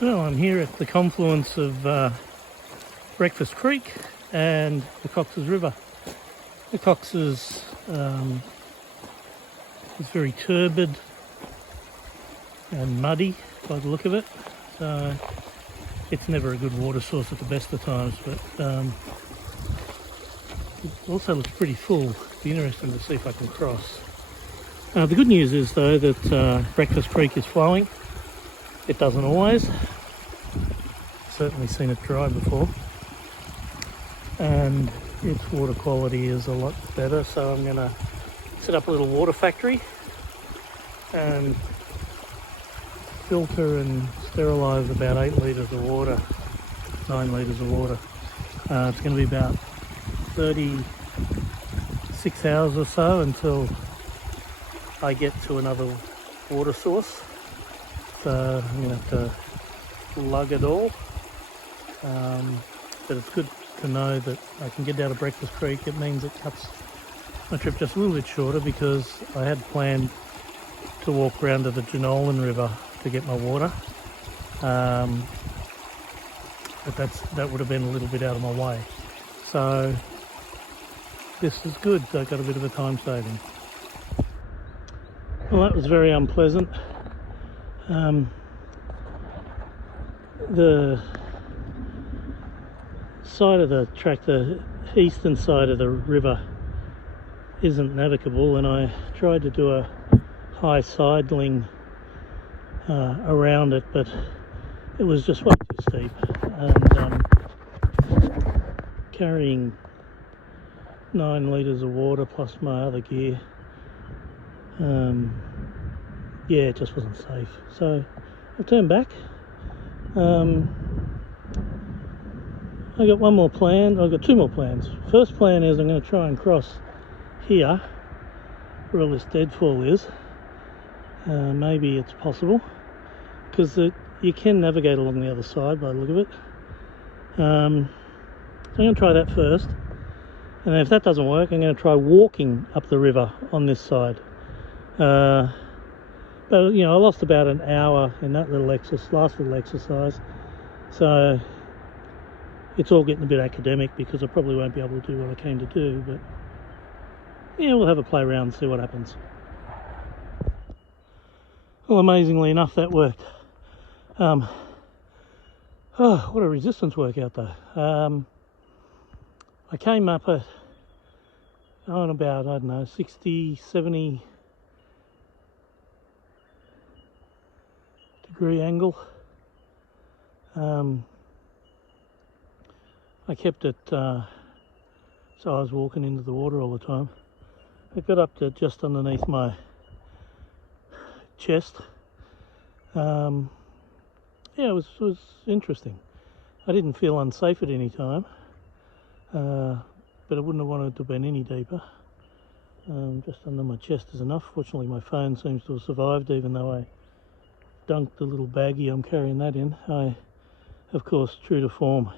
Well, I'm here at the confluence of Breakfast Creek and the Coxs River. The Coxs is very turbid and muddy by the look of it, so it's never a good water source at the best of times, but it also looks pretty full. It'd be interesting to see if I can cross. The good news is though that Breakfast Creek is flowing. It doesn't always. Certainly seen it dry before, and its water quality is a lot better, so I'm going to set up a little water factory and filter and sterilise about 8 litres of water, 9 litres of water. It's going to be about 36 hours or so until I get to another water source, so I'm going to have to lug it all. But it's good to know that I can get down to Breakfast Creek. It means it cuts my trip just a little bit shorter, because I had planned to walk around to the Jenolan River to get my water, but that would have been a little bit out of my way, so this is good. So I got a bit of a time saving. Well, that was very unpleasant. The side of the track, the eastern side of the river, isn't navigable, and I tried to do a high sidling around it, but it was just way too steep, and carrying 9 litres of water plus my other gear, yeah, it just wasn't safe, so I've turned back. I got one more plan. I've got 2 more plans. First plan is I'm going to try and cross here where all this deadfall is. Maybe it's possible, because you can navigate along the other side by the look of it. So I'm going to try that first, and then if that doesn't work, I'm going to try walking up the river on this side. But you know, I lost about an hour in that last little exercise, so it's all getting a bit academic, because I probably won't be able to do what I came to do, but yeah, we'll have a play around and see what happens. Well, amazingly enough, that worked. Oh, what a resistance workout though. I came up at about, I don't know, 60, 70 degree angle. I kept it so I was walking into the water all the time. It got up to just underneath my chest. Yeah, it was interesting. I didn't feel unsafe at any time, but I wouldn't have wanted to have been any deeper. Just under my chest is enough. Fortunately, my phone seems to have survived, even though I dunked the little baggie I'm carrying that in. I, of course, true to form,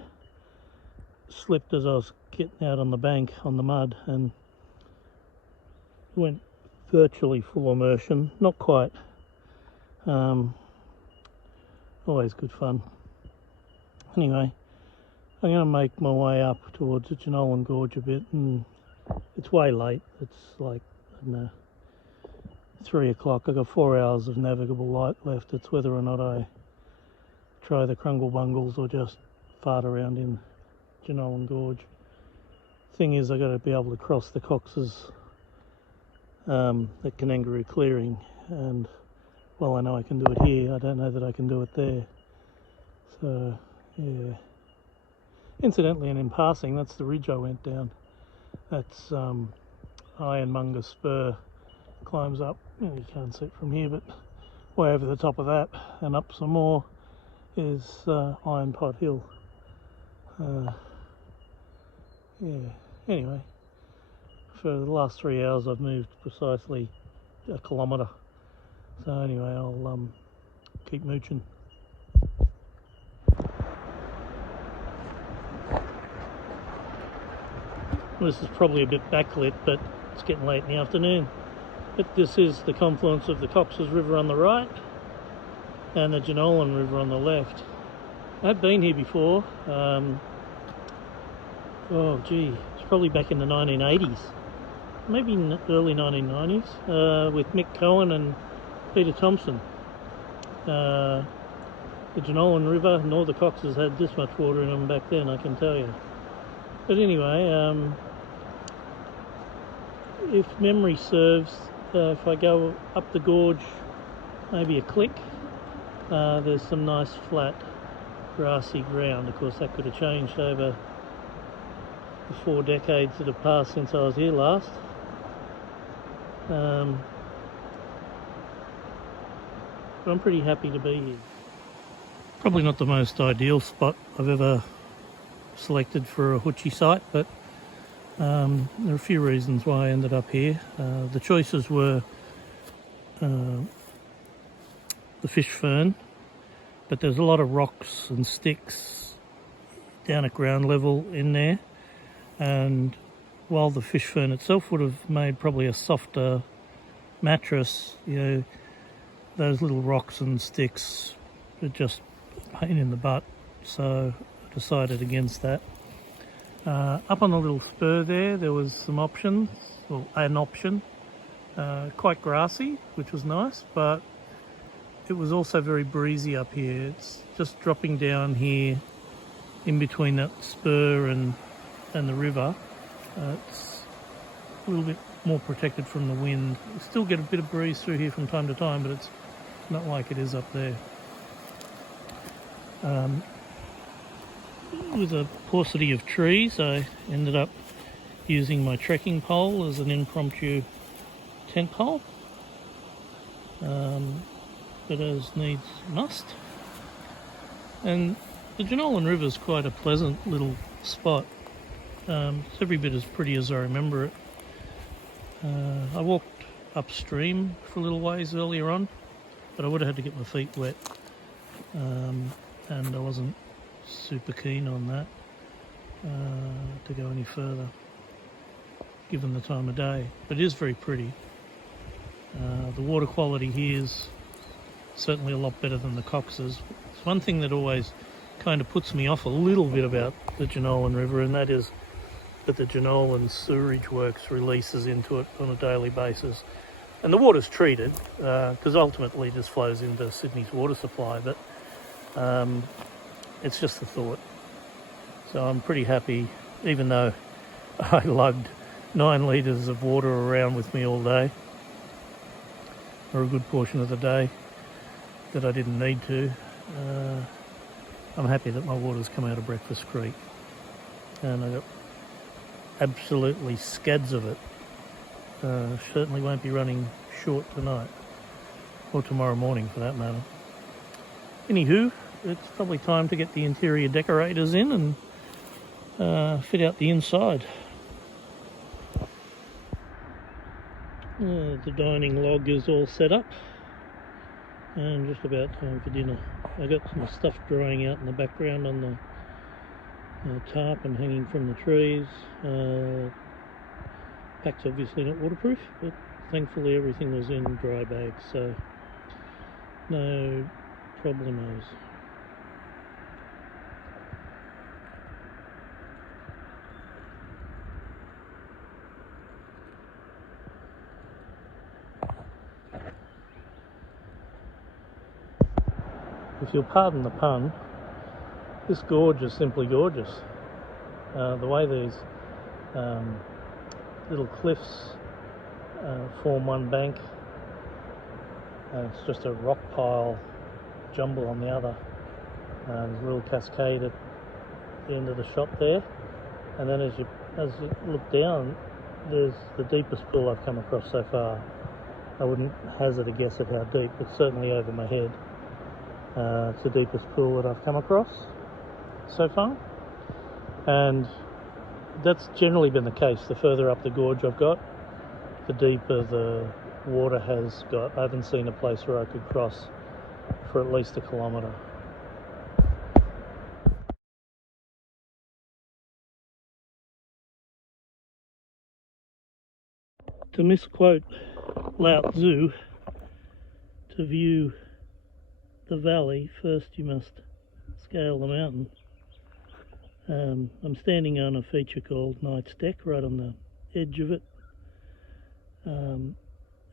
slipped as I was getting out on the bank on the mud and went virtually full immersion. Not quite. Always good fun. Anyway, I'm going to make my way up towards the Jenolan Gorge a bit, and it's way late. It's like, I don't know, 3 o'clock. I've got 4 hours of navigable light left. It's whether or not I try the Krungle Bungles or just fart around in Jenolan Gorge. Thing is, I got to be able to cross the Coxs at Kangaroo Clearing, and while I know I can do it here, I don't know that I can do it there. So yeah. Incidentally, and in passing, that's the ridge I went down. That's Ironmonger Spur. Climbs up, you can't see it from here, but way over the top of that and up some more is Iron Pot Hill. Yeah, anyway, for the last 3 hours I've moved precisely 1 kilometre. So anyway, I'll keep mooching. This is probably a bit backlit, but it's getting late in the afternoon. But this is the confluence of the Coxs River on the right and the Jenolan River on the left. I've been here before. Oh gee, it's probably back in the 1980s, maybe early 1990s, with Mick Cohen and Peter Thompson. The Jenolan River nor the Coxs had this much water in them back then, I can tell you. But anyway, if memory serves, if I go up the gorge maybe a click, there's some nice flat grassy ground. Of course that could have changed over the 4 decades that have passed since I was here last. But I'm pretty happy to be here. Probably not the most ideal spot I've ever selected for a hoochie site, but there are a few reasons why I ended up here. The choices were the fish fern, but there's a lot of rocks and sticks down at ground level in there, and while the fish fern itself would have made probably a softer mattress, you know, those little rocks and sticks are just a pain in the butt, so I decided against that. Up on the little spur there was some options, well, an option, quite grassy, which was nice, but it was also very breezy up here. It's just dropping down here in between that spur and the river. It's a little bit more protected from the wind. You still get a bit of breeze through here from time to time, but it's not like it is up there. With a paucity of trees, I ended up using my trekking pole as an impromptu tent pole, but as needs must. And the Jenolan River is quite a pleasant little spot. It's every bit as pretty as I remember it. I walked upstream for a little ways earlier on, but I would have had to get my feet wet, and I wasn't super keen on that to go any further given the time of day. But it is very pretty. The water quality here is certainly a lot better than the Cox's. It's one thing that always kind of puts me off a little bit about the Jenolan River, and that is that the Jenolan Sewerage Works releases into it on a daily basis. And the water's treated, because ultimately this flows into Sydney's water supply, but it's just the thought. So I'm pretty happy, even though I lugged 9 litres of water around with me all day, or a good portion of the day that I didn't need to. I'm happy that my water's come out of Breakfast Creek, and I got absolutely scads of it. Certainly won't be running short tonight, or tomorrow morning for that matter. Anywho, it's probably time to get the interior decorators in and fit out the inside. The dining log is all set up and just about time for dinner. I got some stuff drying out in the background on the tarp and hanging from the trees. Pack's obviously not waterproof, but thankfully everything was in dry bags, so no problemos. If you'll pardon the pun, this gorge is simply gorgeous. The way these little cliffs form one bank, and it's just a rock pile jumble on the other. There's a little cascade at the end of the shot there, and then as you look down, there's the deepest pool I've come across so far. I wouldn't hazard a guess at how deep, but certainly over my head. It's the deepest pool that I've come across so far, and that's generally been the case. The further up the gorge I've got, the deeper the water has got. I haven't seen a place where I could cross for at least 1 kilometre. To misquote Lao Tzu, to view the valley, first you must scale the mountain. I'm standing on a feature called Knight's Deck, right on the edge of it, and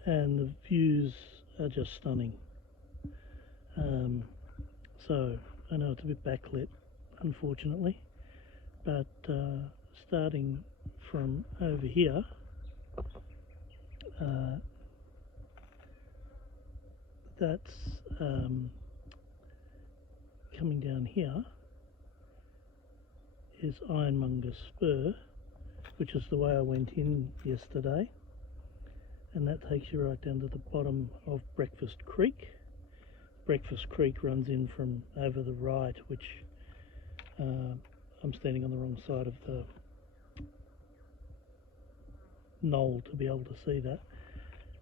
the views are just stunning. So I know it's a bit backlit, unfortunately, but starting from over here, that's coming down here is Ironmonger Spur, which is the way I went in yesterday, and that takes you right down to the bottom of Breakfast Creek. Breakfast Creek runs in from over the right, which I'm standing on the wrong side of the knoll to be able to see that,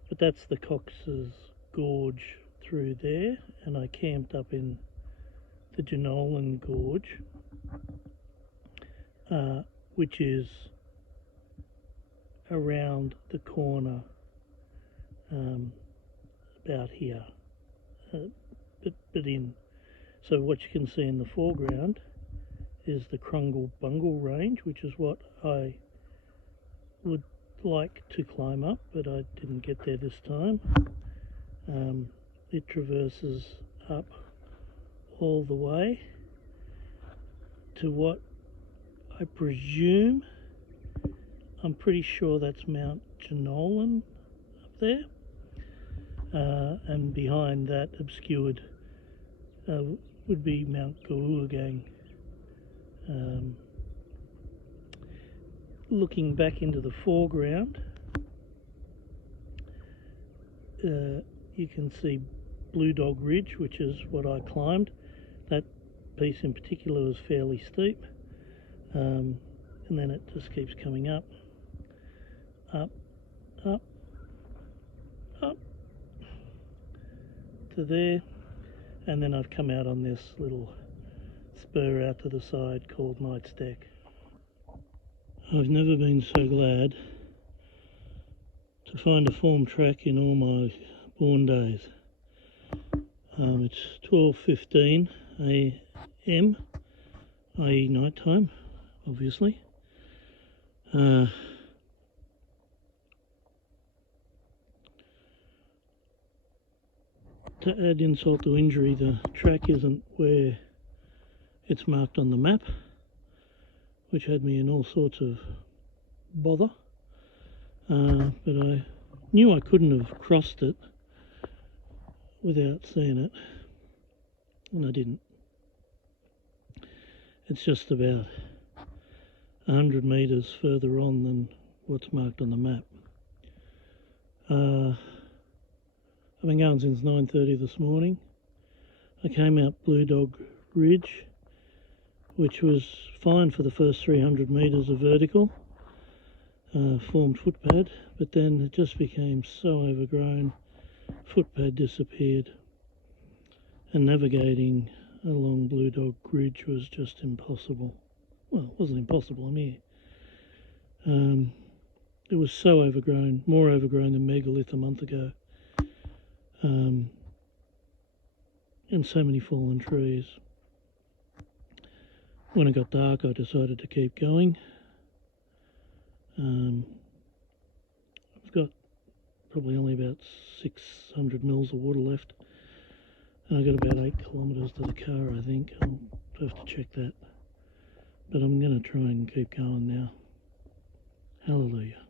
but that's the Coxs Gorge through there, and I camped up in the Jenolan Gorge, which is around the corner, about here, but in. So what you can see in the foreground is the Krungle Bungle range, which is what I would like to climb up, but I didn't get there this time. It traverses up all the way to what I presume, I'm pretty sure that's Mount Jenolan up there, and behind that, obscured, would be Mount Gorge. Looking back into the foreground, you can see Blue Dog Ridge, which is what I climbed. That piece in particular was fairly steep, and then it just keeps coming up, up, up, up to there, and then I've come out on this little spur out to the side called Knight's Deck. I've never been so glad to find a form track in all my born days. It's 12:15 a.m, i.e. night time, obviously. To add insult to injury, the track isn't where it's marked on the map, which had me in all sorts of bother, but I knew I couldn't have crossed it without seeing it, and I didn't. It's just about 100 metres further on than what's marked on the map. I've been going since 9:30 this morning. I came out Blue Dog Ridge, which was fine for the first 300 metres of vertical, formed footpad, but then it just became so overgrown, footpad disappeared, and navigating along Blue Dog Ridge was just impossible. Well, it wasn't impossible, I'm here. It was so overgrown, more overgrown than megalith a month ago, and so many fallen trees. When it got dark, I decided to keep going. I've got probably only about 600 mils of water left, and I've got about 8 kilometres to the car, I think. I'll have to check that, but I'm going to try and keep going now. Hallelujah.